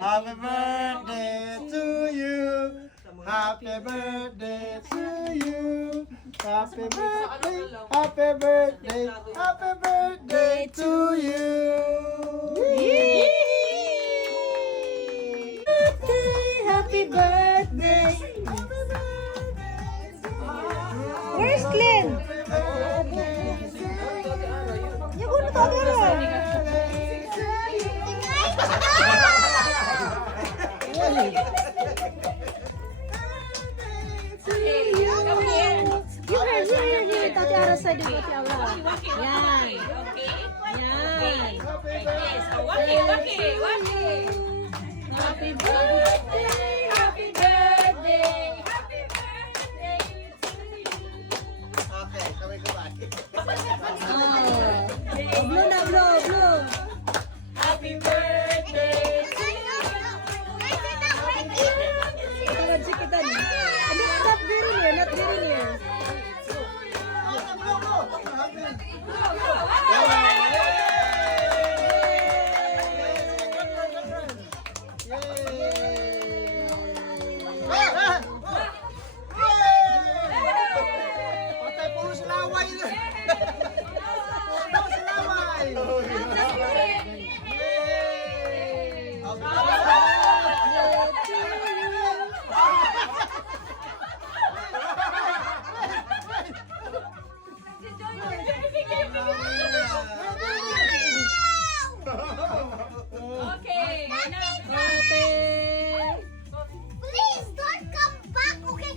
Happy birthday to you. Happy birthday to you. Happy birthday, happy birthday, happy birthday to you. Happy birthday! Where's Glenn? Yung ulo to Here. Tati Ara side ng Tati Ara. Yan. Yan. Happy birthday! Happy birthday! Happy birthday to you! Okay, kami kumain. Blow na, blow! Happy birthday. Tawad si kita ni. Not very near, not very near. Patay puro sa laway. Puro sa laway. Okay. Please don't come back, okay?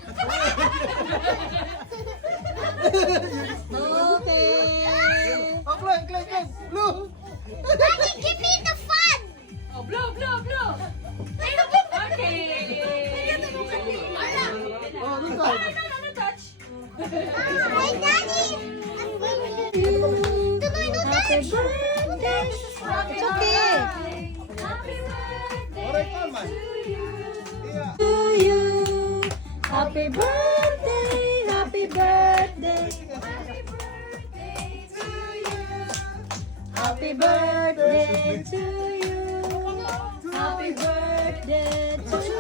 Okay. Oh, Glenn. Blue. Daddy, give me the fun! Oh, blow. Okay. Oh, this side. No touch. Hey, Daddy! Tuloy, no Happy touch! birthday. It's okay. Happy birthday Alright, come on. Yeah. To you. Happy birthday. Happy birthday. Happy birthday to you. Happy birthday to you.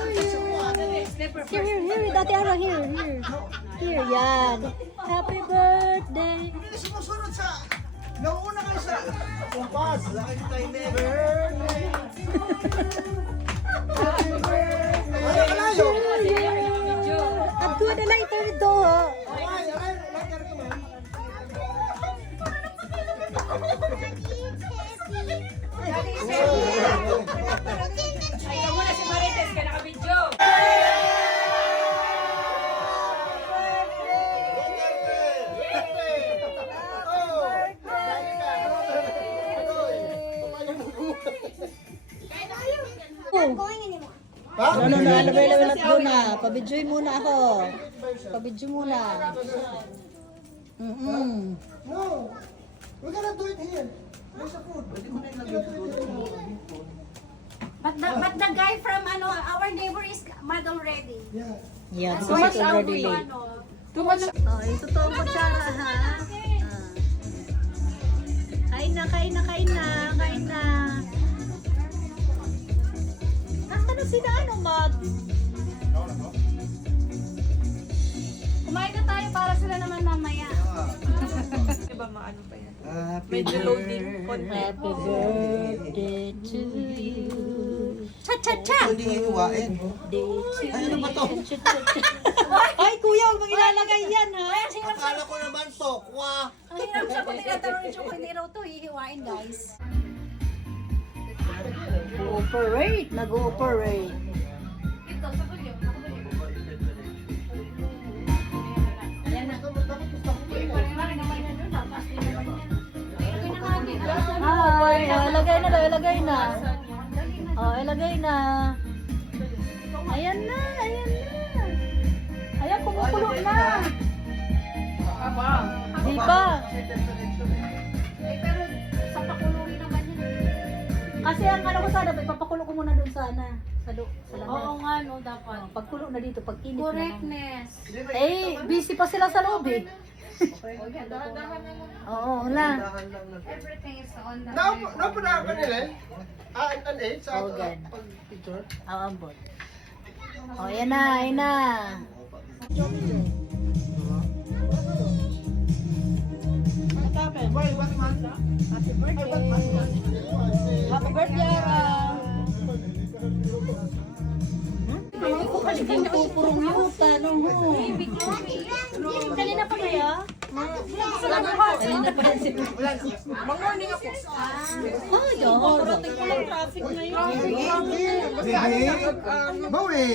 Here, Dati Ara, here. Here, yan. Happy birthday. Hindi sumusunod sa... Nauna kayo sa... Kumpas. Laki tayo birthday. Happy birthday. Ano kalayo? At doon na lang ito ito, ha? Ayaw mo na si Marites ka nakabidyo. Not going anymore. No, let's go na. Pabidyoy muna ako. Pabidyo muna. No, we're gonna do it here. There's a food. But the guy from our neighbor is mad already. Yeah. Yeah, So because much it's already late. Too much. Oh, yung totoong kutsara, ha? Kain na. Nasaan na sila, Matt? Kumain na tayo para sila naman mamaya. Diba maano pa yan? Happy Medyo loading konti. Happy birthday to you. Cha-cha-cha! Hindi hinuwain. Ano ba to? Ay, kuya, huwag mong ilalagay yan, ha? Akala ko naman tokwa. Ang hirap siya kung tinatanong niyo kung hindi raw to hihiwain, guys. Nag-ooperate. Ay, ilagay na. Oh, ilagay na. Ayan na. Ayan, kumukulo na. Di pa. Pero sa pakulungin naman yun. Kasi ang ano ko sana, ipapakulo ko muna doon sana. Sa labas. Oo nga, no, dapat. Pagkulo na dito, pag init na. Correctness. Eh, busy pa sila sa loob eh. Oo, wala. Napunaan ka nila eh. An eh, sa Oh, gan. pag-picture. Oo, ambot. Oh, yan na, yan na. Boy, Batman. Happy birthday. Happy birthday, Ara. Pupurong yuta, no? Kanina pa kayo? Kanina pa rin si Mag-morning ako. Ay, Parating ko lang traffic ngayon. Bawi!